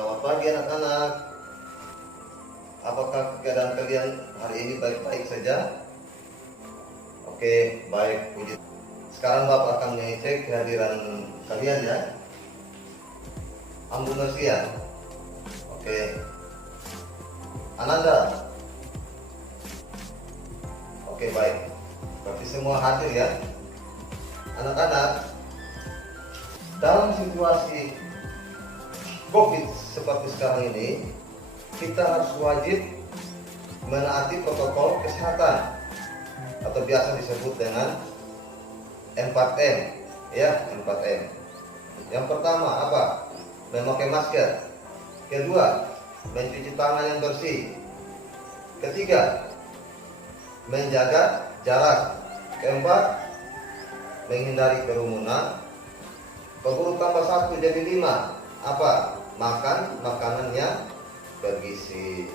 Selamat pagi anak-anak. Apakah keadaan kalian hari ini baik-baik saja? Oke, baik, puji. Sekarang Bapak akan mengecek kehadiran kalian ya. Ambu Mersia. Oke. Ananda. Oke, baik. Berarti semua hadir ya. Anak-anak, dalam situasi COVID seperti sekarang ini, kita harus wajib menaati protokol kesehatan atau biasa disebut dengan 4M ya, 4M. Yang pertama apa? Memakai masker. Kedua, mencuci tangan yang bersih. Ketiga, menjaga jarak. Keempat, menghindari kerumunan. Berburu tambah 1 jadi 5. Apa? Makan makanan yang bergizi.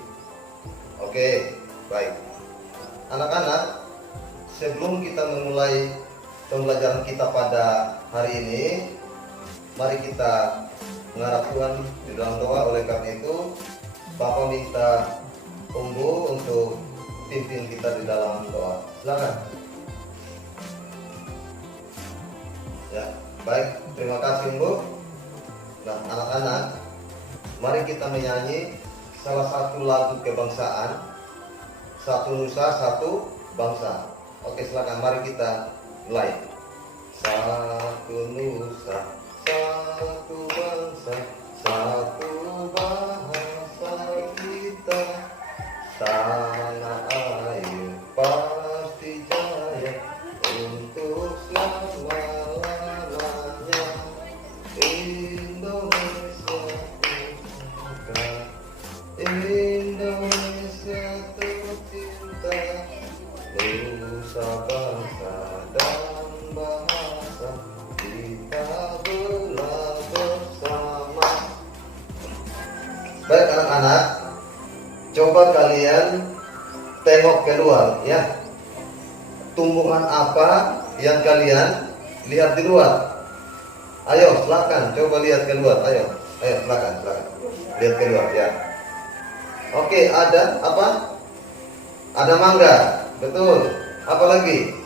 Oke, baik. Anak-anak, sebelum kita memulai pembelajaran kita pada hari ini, mari kita menghadap Tuhan di dalam doa. Oleh karena itu, Bapak minta Umbu untuk pimpin kita di dalam doa. Silakan. Ya, baik. Terima kasih Umbu. Nah, anak-anak, mari kita menyanyi salah satu lagu kebangsaan, Satu Nusa Satu Bangsa. Oke, silakan, mari kita mulai. Satu nusa, satu bangsa, satu bahasa kita, tanah air pasti jaya untuk selama-lamanya. Indonesia tercinta, Indonesia tercinta, nusa bangsa dan bahasa kita belah bersama. Baik anak-anak, coba kalian tengok keluar ya. Tumbuhan apa yang kalian lihat di luar? Ayo, silakan, coba lihat keluar. Ayo, silakan. Lihat keluar ya. Oke, ada apa? Ada mangga, betul. Apa lagi?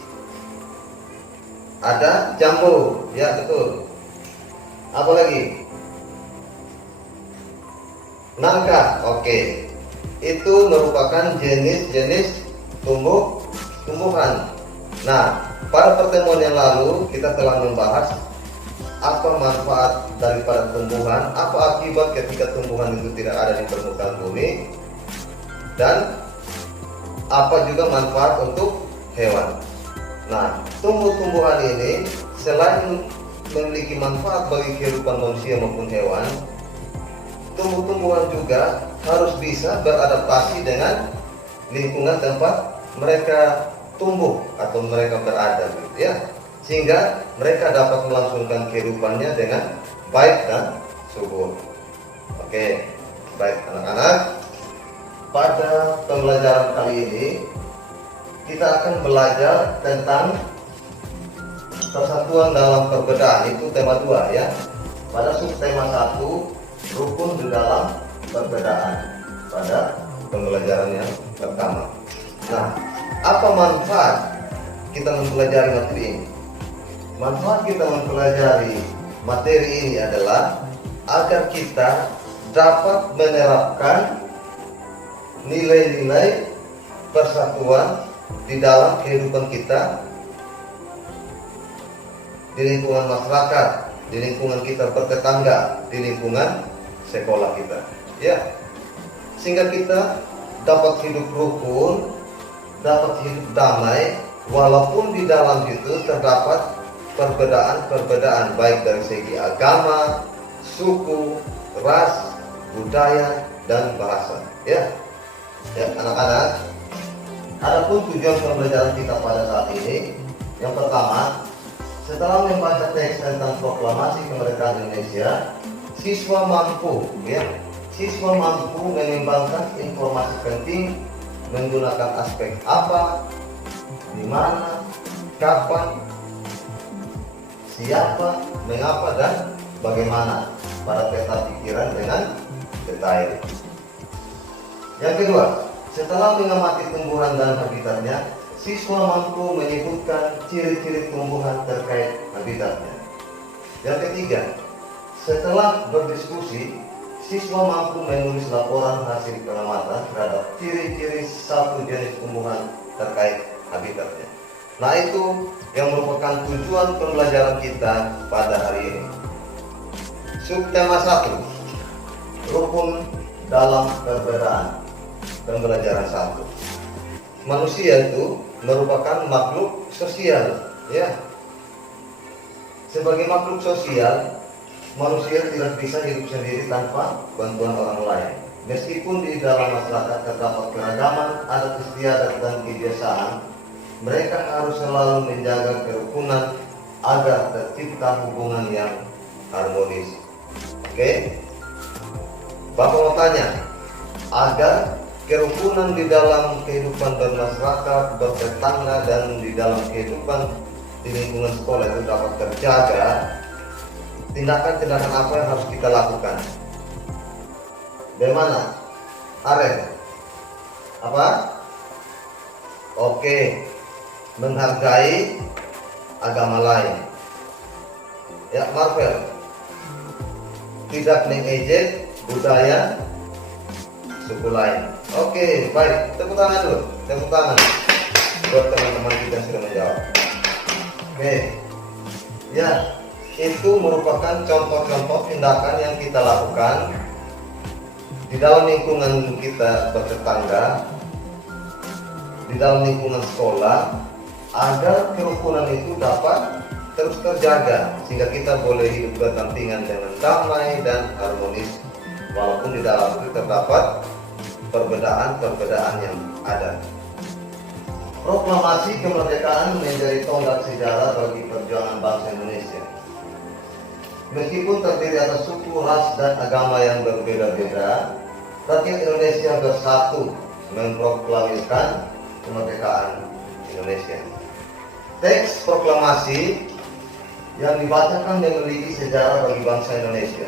Ada jambu, ya betul. Apa lagi? Nangka, oke. Itu merupakan jenis-jenis tumbuhan. Nah, pada pertemuan yang lalu kita telah membahas apa manfaat daripada tumbuhan, apa akibat ketika tumbuhan itu tidak ada di permukaan bumi, dan apa juga manfaat untuk hewan. Nah, tumbuh-tumbuhan ini selain memiliki manfaat bagi kehidupan manusia maupun hewan, tumbuh-tumbuhan juga harus bisa beradaptasi dengan lingkungan tempat mereka tumbuh atau mereka berada, gitu ya, sehingga mereka dapat melangsungkan kehidupannya dengan baik dan subur. Oke, baik anak-anak, pada pembelajaran kali ini kita akan belajar tentang persatuan dalam perbedaan. Itu tema 2 ya. Pada subtema 1, rukun di dalam perbedaan, pada pembelajaran yang pertama. Nah, apa manfaat kita mempelajari materi ini? Manfaat kita mempelajari materi ini adalah agar kita dapat menerapkan nilai-nilai persatuan di dalam kehidupan kita, di lingkungan masyarakat, di lingkungan kita bertetangga, di lingkungan sekolah kita, ya, sehingga kita dapat hidup rukun, dapat hidup damai, walaupun di dalam itu terdapat perbedaan-perbedaan baik dari segi agama, suku, ras, budaya, dan bahasa. Ya, anak-anak. Adapun tujuan pembelajaran kita pada saat ini, yang pertama, setelah membaca teks tentang proklamasi kemerdekaan Indonesia, siswa mampu mengembangkan informasi penting menggunakan aspek apa, di mana, kapan, siapa, mengapa, dan bagaimana pada peta pikiran dengan detail. Yang kedua, setelah mengamati tumbuhan dan habitatnya, siswa mampu menyebutkan ciri-ciri tumbuhan terkait habitatnya. Yang ketiga, setelah berdiskusi, siswa mampu menulis laporan hasil pengamatan terhadap ciri-ciri satu jenis tumbuhan terkait habitatnya. Nah, itu yang merupakan tujuan pembelajaran kita pada hari ini. Subtema 1, rukun dalam perbedaan. Pembelajaran 1. Manusia itu merupakan makhluk sosial, ya. Sebagai makhluk sosial, manusia tidak bisa hidup sendiri tanpa bantuan orang lain. Meskipun di dalam masyarakat terdapat keragaman adat istiadat dan kebiasaan, mereka harus selalu menjaga kerukunan agar tercipta hubungan yang harmonis. Oke? Bapak mau tanya, agar kerukunan di dalam kehidupan bermasyarakat, bertetangga, dan di dalam kehidupan di lingkungan sekolah itu dapat terjaga, tindakan-tindakan apa yang harus kita lakukan? Bagaimana? Aren? Apa? Oke, menghargai agama lain. Ya, Marvel. Tidak mengejek budaya suku lain. Oke, baik. Tepuk tangan dulu. Tepuk tangan buat teman-teman kita yang sudah menjawab. Oke. Ya, itu merupakan contoh-contoh tindakan yang kita lakukan di dalam lingkungan kita bertetangga, di dalam lingkungan sekolah, agar kerukunan itu dapat terus terjaga sehingga kita boleh hidup berdampingan dengan damai dan harmonis, walaupun di dalam itu terdapat perbedaan-perbedaan yang ada. Proklamasi kemerdekaan menjadi tonggak sejarah bagi perjuangan bangsa Indonesia. Meskipun terdiri atas suku, ras, dan agama yang berbeda-beda, rakyat Indonesia bersatu memproklamirkan kemerdekaan Indonesia. Teks proklamasi yang dibacakan memiliki sejarah bagi bangsa Indonesia.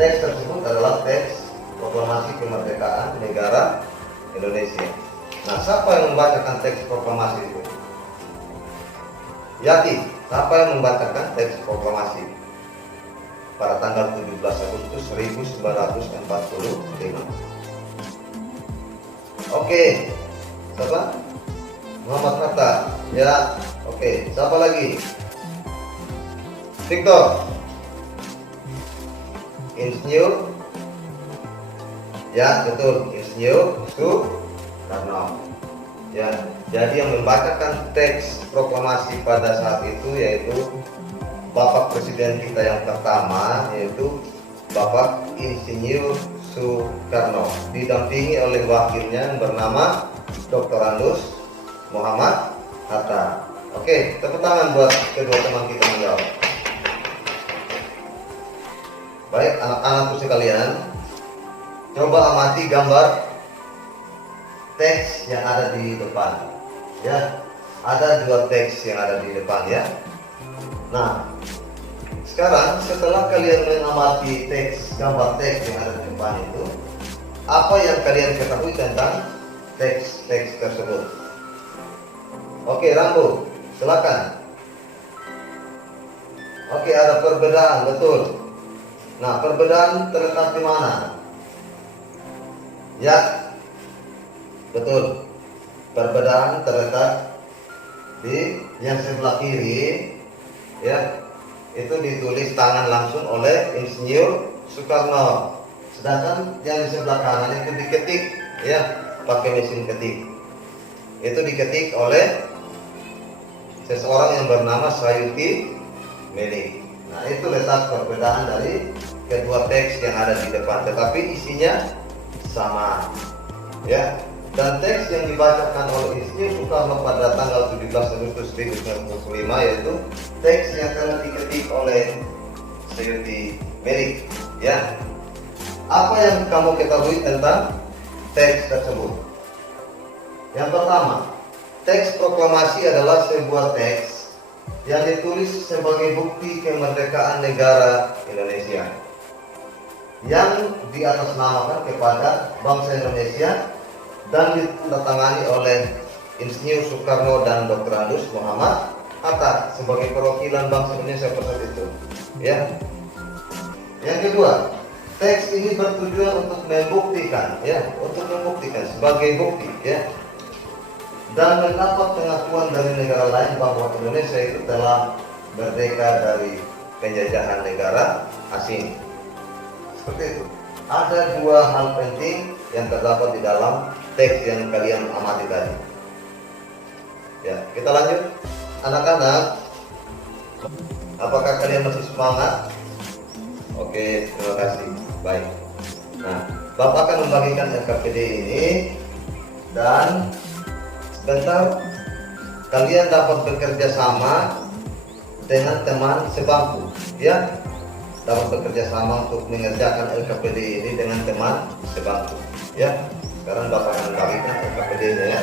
Teks tersebut adalah teks proklamasi kemerdekaan negara Indonesia. Nah, siapa yang membacakan teks proklamasi itu? Yati, siapa yang membacakan teks proklamasi pada tanggal 17 Agustus 1945? Oke, siapa? Muhammad Hatta. Ya, oke. Siapa lagi? Victor. Insinyur. Ya, betul, Insinyur Soekarno. Ya, jadi yang membacakan teks proklamasi pada saat itu yaitu Bapak Presiden kita yang pertama, yaitu Bapak Insinyur Soekarno, didampingi oleh wakilnya yang bernama Dr. Andus Muhammad Hatta. Oke, tepuk tangan buat kedua teman kita menjawab. Baik, anak-anakku sekalian, coba amati gambar teks yang ada di depan. Ya, ada dua teks yang ada di depan ya. Nah, sekarang setelah kalian mengamati gambar teks yang ada di depan itu, apa yang kalian ketahui tentang teks tersebut? Oke, Rambo, silakan. Oke, ada perbedaan, betul. Nah, perbedaan terletak di mana? Ya, betul. Perbedaan terletak di yang sebelah kiri, ya. Itu ditulis tangan langsung oleh Insinyur Soekarno. Sedangkan yang di sebelah kanan itu diketik, ya, pakai mesin ketik. Itu diketik oleh seseorang yang bernama Sayuti Melik. Nah, itu letak perbedaan dari kedua teks yang ada di depan, tetapi isinya sama, ya. Dan teks yang dibacakan oleh Insinyur Soekarno pada tanggal 17 Agustus 1945 yaitu teks yang telah diketik oleh Sayuti Melik, ya. Apa yang kamu ketahui tentang teks tersebut? Yang pertama, teks proklamasi adalah sebuah teks yang ditulis sebagai bukti kemerdekaan negara Indonesia, yang diatasnamakan kepada bangsa Indonesia dan ditandatangani oleh Insinyur Soekarno dan Dr. Andes Muhammad Hatta sebagai perwakilan bangsa Indonesia pada saat itu. Ya. Yang kedua, teks ini bertujuan untuk membuktikan, sebagai bukti, ya, dan mendapat pengakuan dari negara lain bahwa Indonesia itu telah merdeka dari penjajahan negara asing. Seperti itu. Ada dua hal penting yang terdapat di dalam teks yang kalian amati tadi. Ya, kita lanjut. Anak-anak, apakah kalian masih semangat? Oke, terima kasih. Baik. Nah, Bapak akan membagikan LKPD ini dan sebentar kalian dapat bekerja sama dengan teman sebangku, ya. Dapat bekerja sama untuk mengerjakan LKPD ini dengan teman sebangku, ya. Sekarang Bapak akan membagikan LKPD-nya, ya.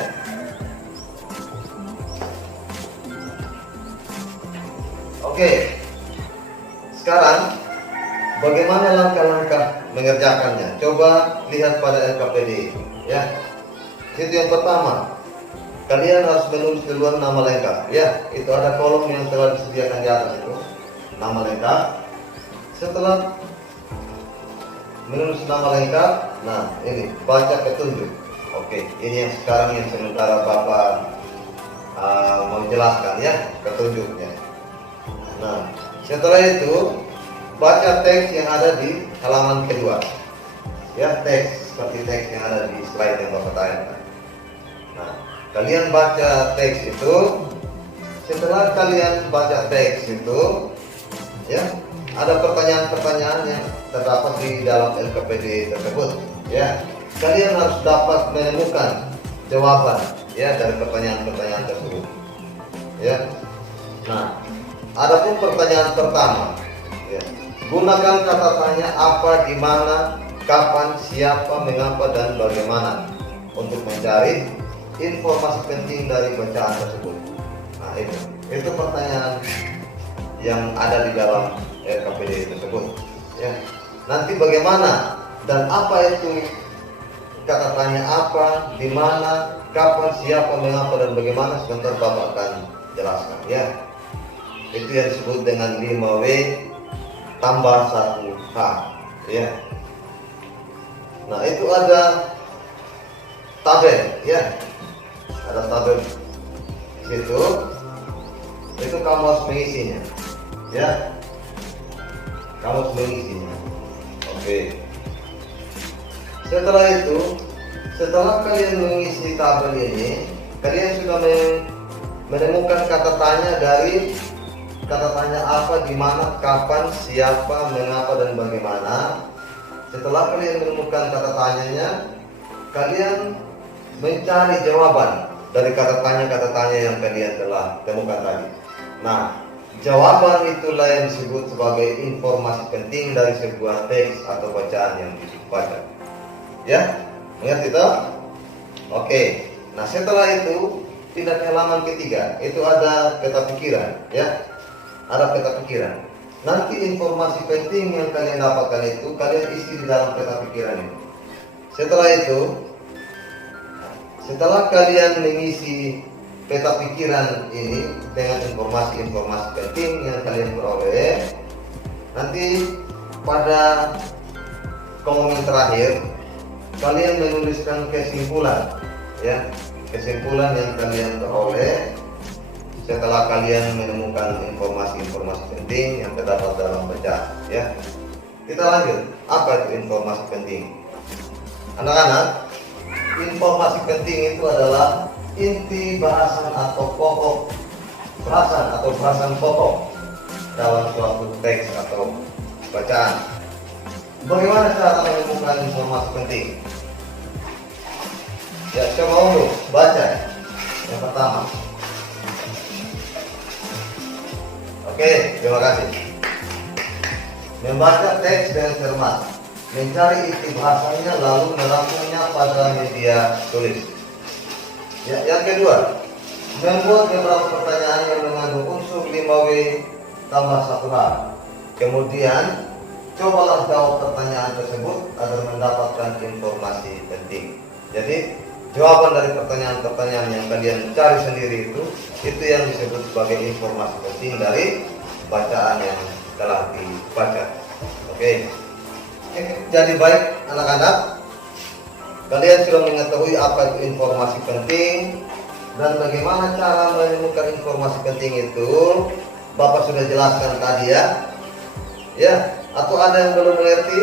Oke. Sekarang bagaimana langkah-langkah mengerjakannya? Coba lihat pada LKPD, ya. Itu yang pertama, kalian harus menulis duluan nama lengkap, ya. Itu ada kolom yang telah disediakan di atas itu, nama lengkap. Setelah menulis nama lengkap, nah ini baca petunjuk. Oke, ini yang sekarang yang sementara Bapak mau jelaskan, ya, petunjuknya. Nah, setelah itu baca teks yang ada di halaman kedua, ya, teks seperti teks yang ada di slide yang Bapak tayangkan. Nah, kalian baca teks itu. Setelah kalian baca teks itu, ya, ada pertanyaan-pertanyaan yang terdapat di dalam LKPD tersebut, ya. Kalian harus dapat menemukan jawaban, ya, dari pertanyaan-pertanyaan tersebut, ya. Nah, adapun pertanyaan pertama, ya, gunakan kata tanya apa, di mana, kapan, siapa, mengapa, dan bagaimana untuk mencari informasi penting dari bacaan tersebut. Nah, itu pertanyaan yang ada di dalam LKPD tersebut, ya. Nanti bagaimana dan apa itu kata tanya apa, di mana, kapan, siapa, mengapa, dan bagaimana, sebentar Bapak akan jelaskan, ya. Itu yang disebut dengan 5W tambah 1H, ya. Nah, itu ada tabel, ya. Ada tabel di situ. Itu kamu harus mengisinya, ya. Kamu harus mengisinya. Oke. Setelah itu, setelah kalian mengisi tabel ini, kalian sudah menemukan kata tanya dari kata tanya apa, di mana, kapan, siapa, mengapa, dan bagaimana. Setelah kalian menemukan kata tanyanya, kalian mencari jawaban dari kata tanya yang kalian telah temukan tadi. Nah, jawaban itulah yang disebut sebagai informasi penting dari sebuah teks atau bacaan yang dibaca. Ya, ingat itu? Oke. Nah, setelah itu pindah ke halaman ketiga. Itu ada peta pikiran, ya. Ada peta pikiran. Nanti informasi penting yang kalian dapatkan itu kalian isi di dalam peta pikiran ini. Setelah itu, setelah kalian mengisi peta pikiran ini dengan informasi-informasi penting yang kalian peroleh, nanti pada kolom yang terakhir kalian menuliskan kesimpulan, ya, kesimpulan yang kalian peroleh setelah kalian menemukan informasi-informasi penting yang terdapat dalam bacaan, ya. Kita lanjut. Apa itu informasi penting? Anak-anak, informasi penting itu adalah inti bahasan atau pokok bahasan atau bahasan pokok dalam suatu teks atau bacaan. Bagaimana cara menemukan informasi penting? Ya, coba dulu baca yang pertama. Oke, terima kasih. Membaca teks dengan cermat, mencari inti bahasanya lalu merangkumnya pada media tulis. Ya, yang kedua, membuat beberapa pertanyaan yang mengandung unsur 5W tambah 1H. Kemudian Cobalah jawab pertanyaan tersebut agar mendapatkan informasi penting. Jadi jawaban dari pertanyaan-pertanyaan yang kalian cari sendiri itu yang disebut sebagai informasi penting dari bacaan yang telah dibaca. Oke. Jadi baik anak-anak, kalian sudah mengetahui apa itu informasi penting dan bagaimana cara menemukan informasi penting itu. Bapak sudah jelaskan tadi ya. Ya, atau ada yang belum mengerti?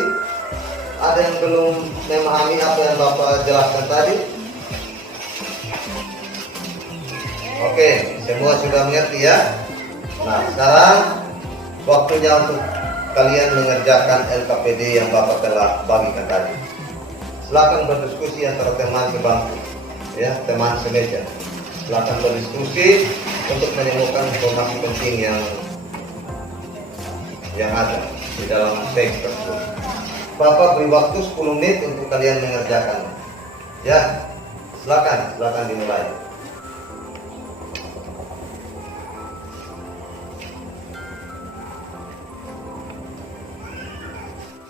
Ada yang belum memahami apa yang Bapak jelaskan tadi? Oke, semua sudah mengerti ya. Nah, sekarang waktunya untuk kalian mengerjakan LKPD yang Bapak telah bagikan tadi. Silakan berdiskusi antara teman sebangku, ya, teman semeja. Silakan berdiskusi untuk menemukan informasi penting yang ada di dalam teks tersebut. Bapak beri waktu 10 menit untuk kalian mengerjakan. Ya, silakan dimulai.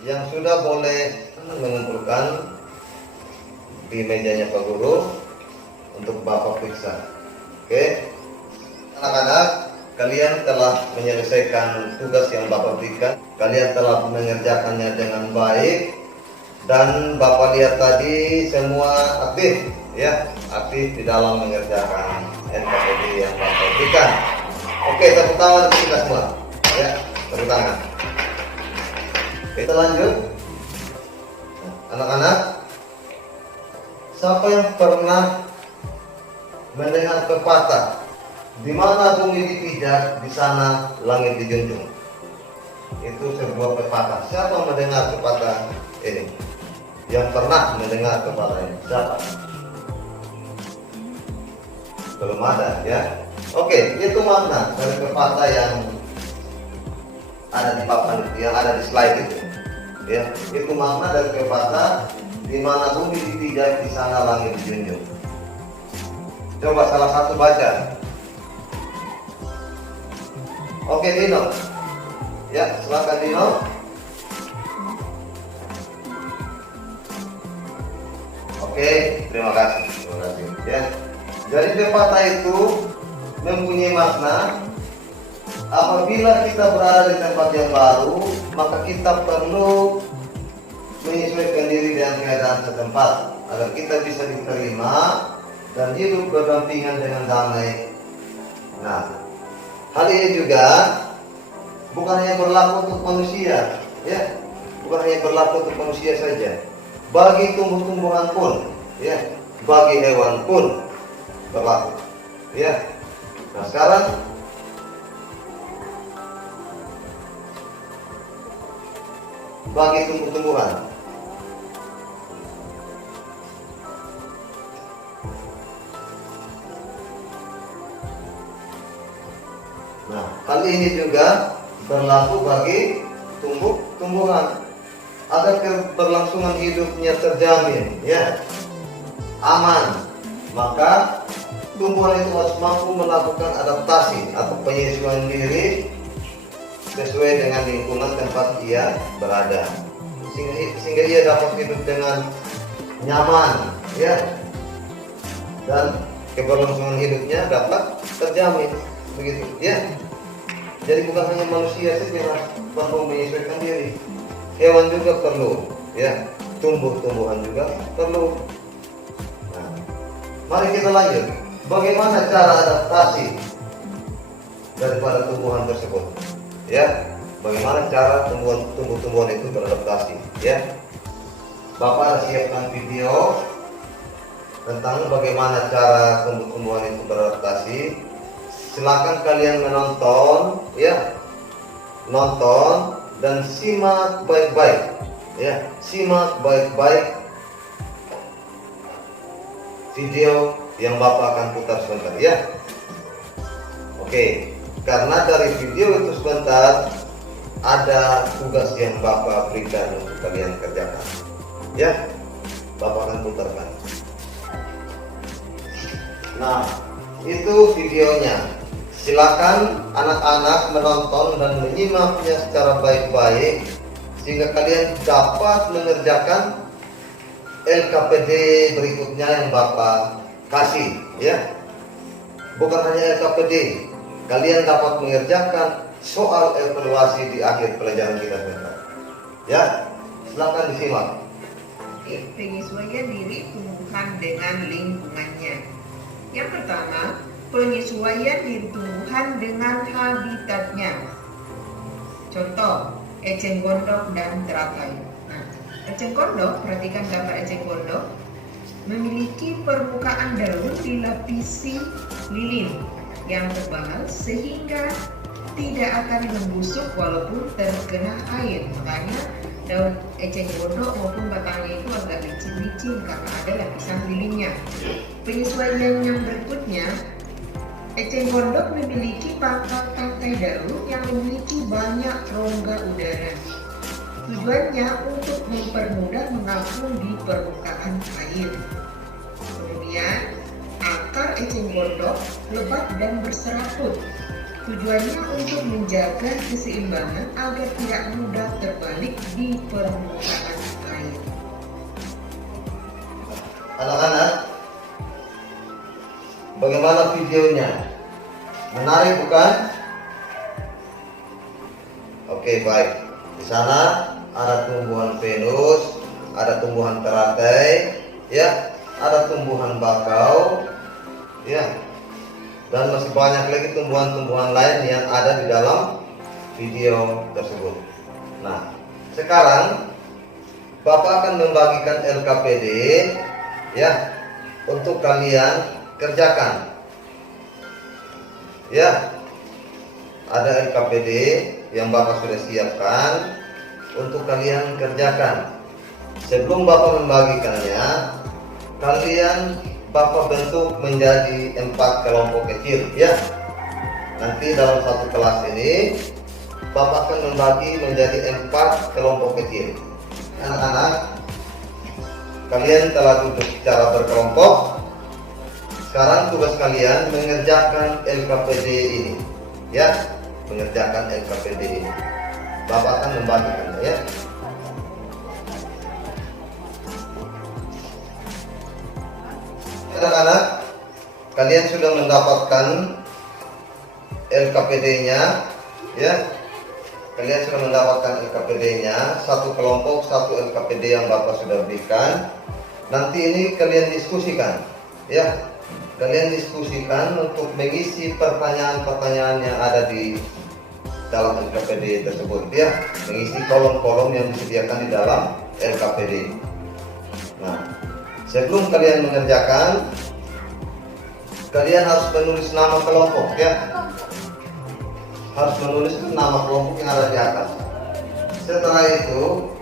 Yang sudah boleh mengumpulkan di mejanya Pak Guru untuk Bapak periksa. Oke, anak-anak, kalian telah menyelesaikan tugas yang Bapak berikan. Kalian telah mengerjakannya dengan baik dan Bapak lihat tadi semua aktif, ya, aktif di dalam mengerjakan LKPD yang Bapak berikan. Oke, tepuk tangan untuk kita semua, ya, tepuk tangan. Kita lanjut, anak-anak. Siapa yang pernah mendengar pepatah, di mana bumi dipijak, di sana langit dijunjung? Itu sebuah pepatah. Siapa mendengar pepatah ini? Yang pernah mendengar pepatah ini? Siapa? Belum ada, ya. Oke, itu makna dari pepatah yang ada di papan, yang ada di slide itu. Ya, itu makna dari pepatah, di mana bumi dipijak, di sana langit dijunjung. Coba salah satu baca. Oke, Dino. Ya, silakan Dino. Oke, terima kasih. Terima kasih. Ya. Jadi pepatah itu mempunyai makna, apabila kita berada di tempat yang baru, maka kita perlu menyesuaikan diri dengan keadaan setempat agar kita bisa diterima dan hidup berdampingan dengan damai. Nah, hal ini juga bukan hanya berlaku untuk manusia, ya, bukan hanya berlaku untuk manusia saja. Bagi tumbuh-tumbuhan pun, ya, bagi hewan pun berlaku, ya. Nah, sekarang bagi tumbuh-tumbuhan, nah, hal ini juga berlaku bagi tumbuh-tumbuhan agar keberlangsungan hidupnya terjamin, ya, aman. Maka tumbuhan itu harus mampu melakukan adaptasi atau penyesuaian diri sesuai dengan lingkungan tempat ia berada, sehingga ia dapat hidup dengan nyaman, ya, dan keberlangsungan hidupnya dapat terjamin, begitu, ya. Jadi bukan hanya manusia saja yang perlu menyesuaikan diri, hewan juga perlu, ya, tumbuh-tumbuhan juga perlu. Nah, mari kita lanjut. Bagaimana cara adaptasi daripada tumbuhan tersebut? Ya, bagaimana cara tumbuh-tumbuhan itu beradaptasi? Ya, Bapak siapkan video tentang bagaimana cara tumbuh-tumbuhan itu beradaptasi. Silakan kalian menonton, ya, nonton dan simak baik-baik, ya, simak baik-baik video yang Bapak akan putar sebentar, ya. Oke, karena dari video itu sebentar ada tugas yang Bapak berikan untuk kalian kerjakan, ya. Bapak akan putarkan. Nah, itu videonya. Silakan anak-anak menonton dan menyimaknya secara baik-baik sehingga kalian dapat mengerjakan LKPD berikutnya yang Bapak kasih, ya. Bukan hanya LKPD, kalian dapat mengerjakan soal evaluasi di akhir pelajaran kita semester. Ya, silakan disimak. Penyesuaian diri tumbuhan dengan lingkungannya. Yang pertama, penyesuaian diri tumbuhan dengan habitatnya. Contoh, eceng gondok dan teratai. Nah, eceng gondok, perhatikan gambar eceng gondok, memiliki permukaan daun dilapisi lilin yang tebal sehingga tidak akan membusuk walaupun terkena air. Makanya daun eceng gondok maupun batangnya itu agak licin-licin karena ada lapisan lilinnya. Penyesuaian yang berikutnya, eceng gondok memiliki pangkal-pangkai daun yang memiliki banyak rongga udara. Tujuannya untuk mempermudah mengapung di permukaan air. Kemudian, akar eceng gondok lebat dan berserabut. Tujuannya untuk menjaga keseimbangan agar tidak mudah terbalik di permukaan air. Anak-anak, bagaimana videonya? Menarik bukan? Oke, baik. Di sana ada tumbuhan Venus, ada tumbuhan teratai, ya, ada tumbuhan bakau, ya, dan masih banyak lagi tumbuhan-tumbuhan lain yang ada di dalam video tersebut. Nah, sekarang Bapak akan membagikan LKPD, ya, untuk kalian kerjakan. Ya, ada LKPD yang Bapak sudah siapkan untuk kalian kerjakan. Sebelum Bapak membagikannya, kalian Bapak bentuk menjadi 4 kelompok kecil, ya. Nanti dalam satu kelas ini Bapak akan membagi menjadi 4 kelompok kecil. Anak-anak, kalian telah duduk secara berkelompok. Sekarang tugas kalian mengerjakan LKPD ini, ya, mengerjakan LKPD ini. Bapak akan membagikannya, ya. Anak-anak, kalian sudah mendapatkan LKPD-nya, ya. Kalian sudah mendapatkan LKPD-nya, satu kelompok, satu LKPD yang Bapak sudah berikan. Nanti ini kalian diskusikan, ya. Kalian diskusikan untuk mengisi pertanyaan-pertanyaan yang ada di dalam LKPD tersebut, ya. Mengisi kolom-kolom yang disediakan di dalam LKPD. Nah, sebelum kalian mengerjakan, kalian harus menulis nama kelompok, ya. Harus menulis nama kelompok yang ada di atas. Setelah itu,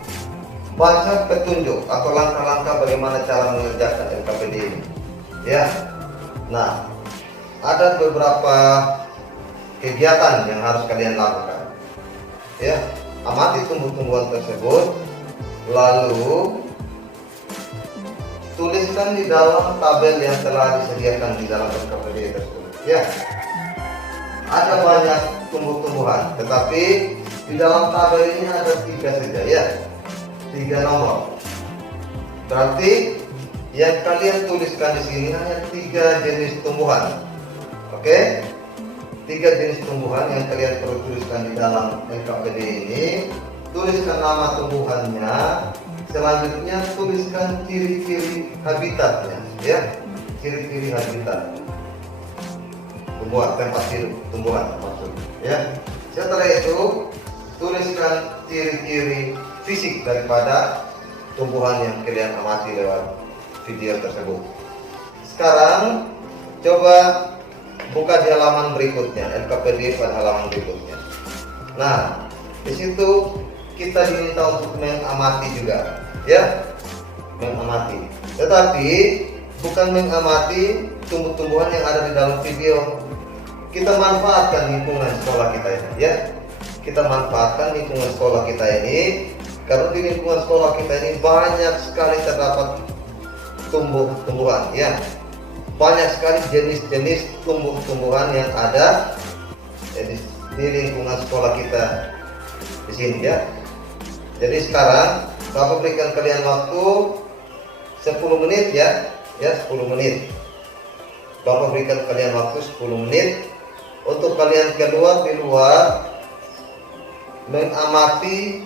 baca petunjuk atau langkah-langkah bagaimana cara mengerjakan LKPD ini, ya. Nah, ada beberapa kegiatan yang harus kalian lakukan, ya. Amati tumbuh-tumbuhan tersebut, lalu tuliskan di dalam tabel yang telah disediakan di dalam LKPD tersebut, ya. Ada banyak tumbuh-tumbuhan, tetapi di dalam tabel ini ada 3 saja, ya. 3 nomor. Berarti yang kalian tuliskan di sini hanya 3 jenis tumbuhan. Oke? 3 jenis tumbuhan yang kalian perlu tuliskan di dalam LKPD ini. Tuliskan nama tumbuhannya. Selanjutnya tuliskan ciri-ciri habitatnya, ya. Ciri-ciri habitat tumbuhan, tempat hidup tumbuhan maksudnya, ya. Setelah itu tuliskan ciri-ciri fisik daripada tumbuhan yang kalian amati lewat video tersebut. Sekarang coba buka di halaman berikutnya, LKPD pada halaman berikutnya. Nah, di situ kita diminta untuk mengamati juga, ya, mengamati. Tetapi bukan mengamati tumbuh-tumbuhan yang ada di dalam video. Kita manfaatkan lingkungan sekolah kita ini, ya. Kita manfaatkan lingkungan sekolah kita ini, karena di lingkungan sekolah kita ini banyak sekali terdapat tumbuh-tumbuhan, ya. Banyak sekali jenis-jenis tumbuh-tumbuhan yang ada di lingkungan sekolah kita di sini, ya. Jadi sekarang Bapak berikan kalian waktu 10 menit ya. Ya, 10 menit. Bapak berikan kalian waktu 10 menit untuk kalian keluar di luar mengamati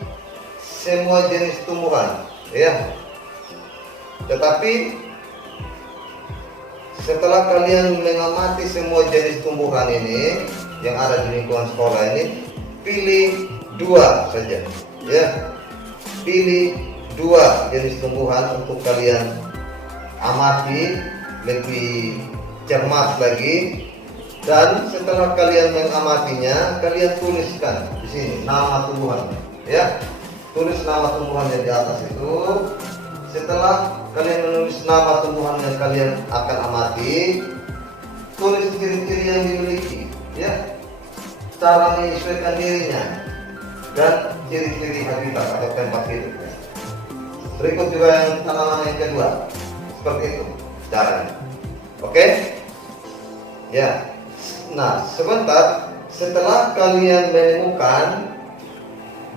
semua jenis tumbuhan, ya. Tetapi setelah kalian mengamati semua jenis tumbuhan ini yang ada di lingkungan sekolah ini, pilih 2 saja, ya. Pilih 2 jenis tumbuhan untuk kalian amati lebih cermat lagi, dan setelah kalian mengamatinya, kalian tuliskan di sini nama tumbuhan, ya. Tulis nama tumbuhan yang di atas itu. Setelah kalian menulis nama tumbuhan yang kalian akan amati, tulis ciri-ciri yang dimiliki, ya. Cara menyesuaikan dirinya dan ciri-ciri habitat atau tempat hidupnya. Berikut juga yang tanaman yang kedua, seperti itu caranya. Oke? Ya. Nah, setelah kalian menemukan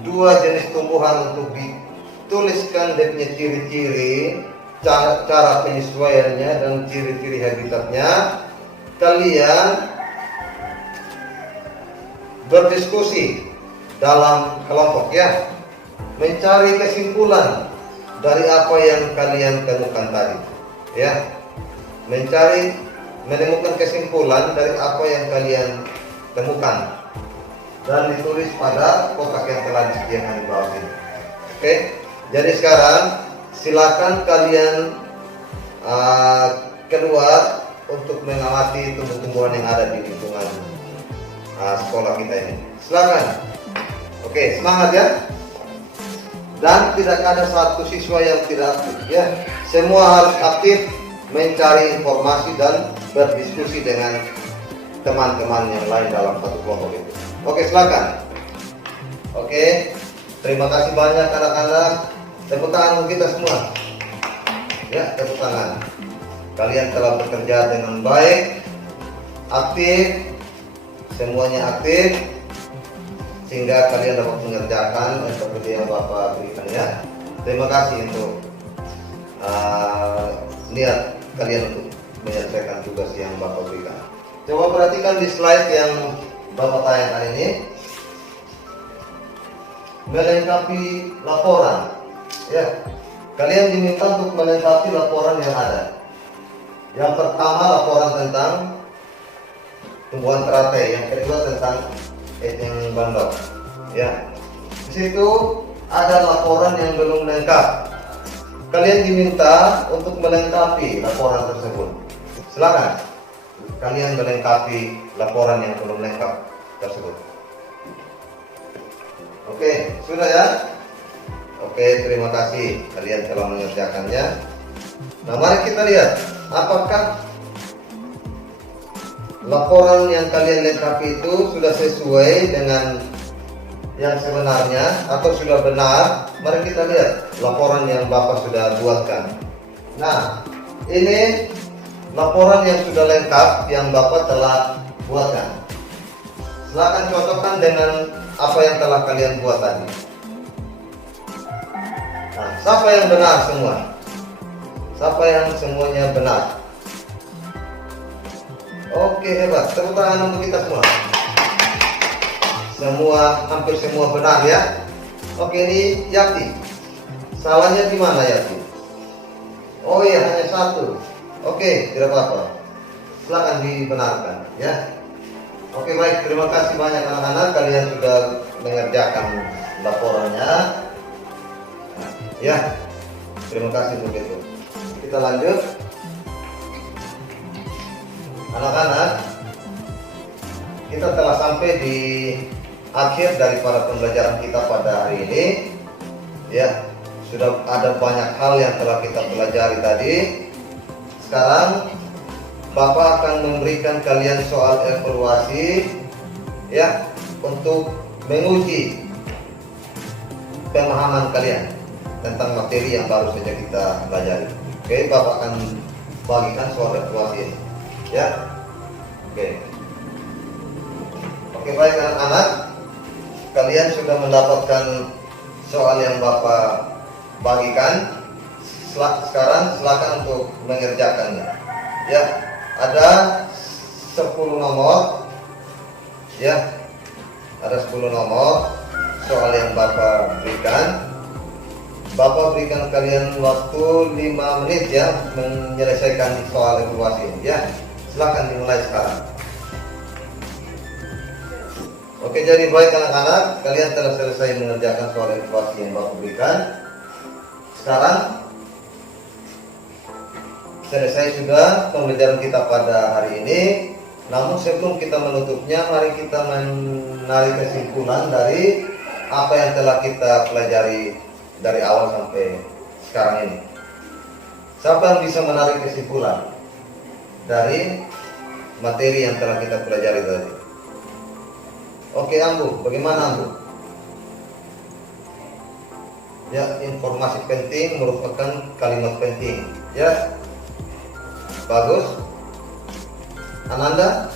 2 jenis tumbuhan untuk dituliskan dia punya ciri-ciri, cara penyesuaiannya dan ciri-ciri habitatnya, kalian berdiskusi dalam kelompok, ya. Mencari kesimpulan dari apa yang kalian temukan tadi, ya. Menemukan kesimpulan dari apa yang kalian temukan dan ditulis pada kotak yang telah disediakan di bawah ini. Oke, jadi sekarang silakan kalian keluar untuk mengamati tumbuh-tumbuhan yang ada di lingkungan sekolah kita ini. Silakan. Oke, semangat ya. Dan tidak ada satu siswa yang tidak aktif, ya. Semua harus aktif mencari informasi dan berdiskusi dengan teman-teman yang lain dalam satu kelompok itu. Oke, silakan. Oke, terima kasih banyak anak-anak. Tepuk tangan untuk kita semua. Ya, tepuk tangan. Kalian telah bekerja dengan baik, aktif, semuanya aktif, sehingga kalian dapat mengerjakan seperti yang Bapak berikan, ya. Terima kasih untuk niat kalian untuk menyelesaikan tugas yang Bapak berikan. Coba perhatikan di slide yang Bapak tayangkan ini. Melengkapi laporan, ya. Kalian diminta untuk melengkapi laporan yang ada. Yang pertama laporan tentang tumbuhan teratai, yang kedua tentang eceng gondok, ya. Di situ ada laporan yang belum lengkap. Kalian diminta untuk melengkapi laporan tersebut. Silakan kalian melengkapi laporan yang belum lengkap tersebut. Oke, sudah ya? Oke, terima kasih kalian telah mengerjakannya. Nah, mari kita lihat apakah laporan yang kalian lengkapi itu sudah sesuai dengan yang sebenarnya atau sudah benar. Mari kita lihat laporan yang Bapak sudah buatkan. Nah, ini laporan yang sudah lengkap yang Bapak telah buatkan. Silakan cocokkan dengan apa yang telah kalian buat tadi. Nah, siapa yang benar semua? Siapa yang semuanya benar? Oke, hebat. Tepuk tangan untuk kita semua. Hampir semua benar, ya. Oke, ini Yati. Salahnya di mana, Yati? Oh iya, hanya 1. Oke, tidak apa-apa. Silakan dibenarkan, ya. Oke, baik. Terima kasih banyak anak-anak. Kalian sudah mengerjakan laporannya. Nah, ya. Terima kasih untuk itu. Kita lanjut. Anak-anak, kita telah sampai di akhir daripada pembelajaran kita pada hari ini, ya. Sudah ada banyak hal yang telah kita pelajari tadi. Sekarang Bapak akan memberikan kalian soal evaluasi, ya, untuk menguji pemahaman kalian tentang materi yang baru saja kita pelajari. Oke, Bapak akan bagikan soal evaluasi, ya. Oke, baik anak-anak, kalian sudah mendapatkan soal yang Bapak bagikan. Sekarang silakan untuk mengerjakannya. Ya, ada 10 nomor. Ya, ada 10 nomor soal yang Bapak berikan. Bapak berikan kalian waktu 5 menit ya menyelesaikan soal evaluasi ini ya. Silakan dimulai sekarang. Oke, jadi baik anak-anak, kalian telah selesai mengerjakan soal evaluasi yang Bapak berikan. Sekarang selesai sudah pembelajaran kita pada hari ini. Namun sebelum kita menutupnya, mari kita menarik kesimpulan dari apa yang telah kita pelajari dari awal sampai sekarang ini. Siapa yang bisa menarik kesimpulan dari materi yang telah kita pelajari tadi? Oke, Ambu, bagaimana Ambu? Ya, informasi penting merupakan kalimat penting. Ya, bagus. Ananda,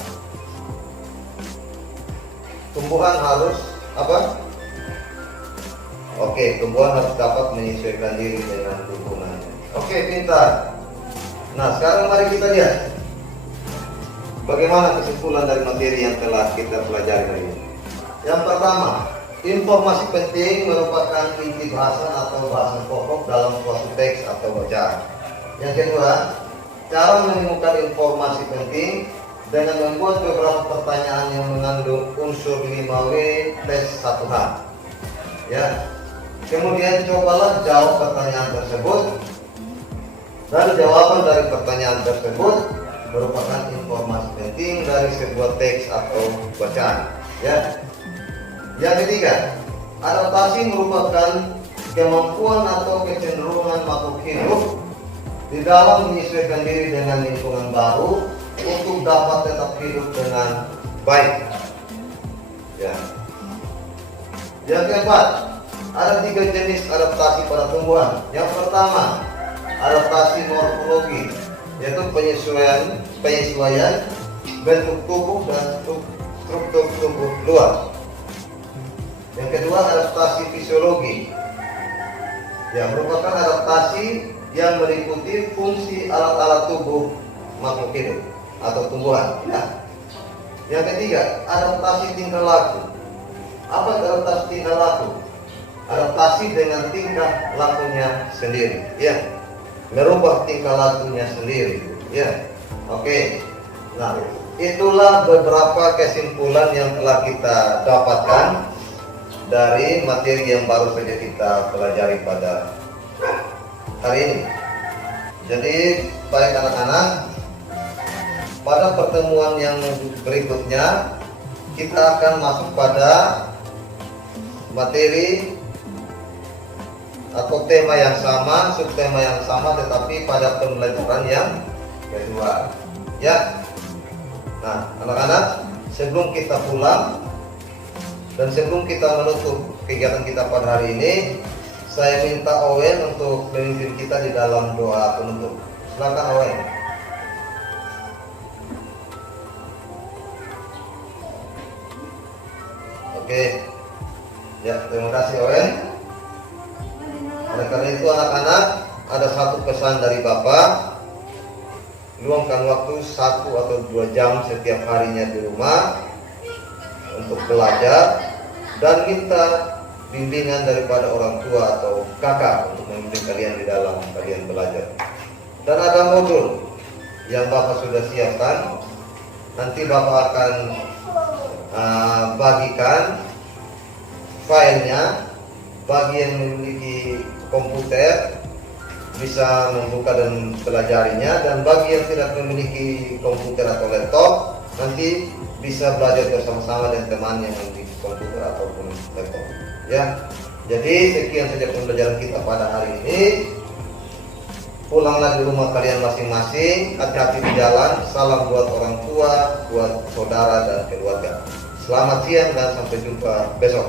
tumbuhan harus apa? Oke, tumbuhan harus dapat menyesuaikan diri dengan lingkungannya. Oke, pintar. Nah, sekarang mari kita lihat bagaimana kesimpulan dari materi yang telah kita pelajari hari ini. Yang pertama, informasi penting merupakan inti bahasan atau bahasan pokok dalam suatu teks atau bacaan. Yang kedua, cara menemukan informasi penting dengan membuat beberapa pertanyaan yang mengandung unsur 5W + 1H. Ya. Kemudian cobalah jawab pertanyaan tersebut. Dan jawaban dari pertanyaan tersebut merupakan informasi penting dari sebuah teks atau bacaan. Ya. Yang ketiga, adaptasi merupakan kemampuan atau kecenderungan makhluk hidup di dalam menyesuaikan diri dengan lingkungan baru untuk dapat tetap hidup dengan baik. Ya. Yang keempat, ada 3 jenis adaptasi pada tumbuhan. Yang pertama, adaptasi morfologi, yaitu penyesuaian bentuk tubuh dan struktur tubuh luar. Yang kedua, adaptasi fisiologi, yang merupakan adaptasi yang meliputi fungsi alat-alat tubuh makhluk hidup atau tumbuhan. Ya. Yang ketiga, adaptasi tingkah laku. Apa adaptasi tingkah laku? Adaptasi dengan tingkah lakunya sendiri. Ya, merubah tingkah lakunya sendiri. Ya, oke. Nah, itulah beberapa kesimpulan yang telah kita dapatkan dari materi yang baru saja kita pelajari pada hari ini. Jadi baik anak-anak, pada pertemuan yang berikutnya kita akan masuk pada materi atau tema yang sama, subtema yang sama, tetapi pada pembelajaran yang kedua. Ya. Nah, anak-anak, sebelum kita pulang dan sebelum kita menutup kegiatan kita pada hari ini, saya minta Owen untuk memimpin kita di dalam doa penutup. Silakan Owen. Oke. Ya, terima kasih Owen. Oleh karena itu anak-anak, ada satu pesan dari Bapak. Luangkan waktu 1 atau 2 jam setiap harinya di rumah untuk belajar dan minta bimbingan daripada orang tua atau kakak untuk membimbing kalian di dalam kalian belajar. Dan ada modul yang Bapak sudah siapkan. Nanti Bapak akan bagikan filenya bagi yang memiliki komputer bisa membuka dan pelajarinya, dan bagi yang tidak memiliki komputer atau laptop nanti bisa belajar bersama-sama dengan teman yang memiliki komputer ataupun laptop. Ya, jadi sekian saja pembelajaran kita pada hari ini. Pulanglah di rumah kalian masing-masing, hati-hati di jalan. Salam buat orang tua, buat saudara dan keluarga. Selamat siang dan sampai jumpa besok.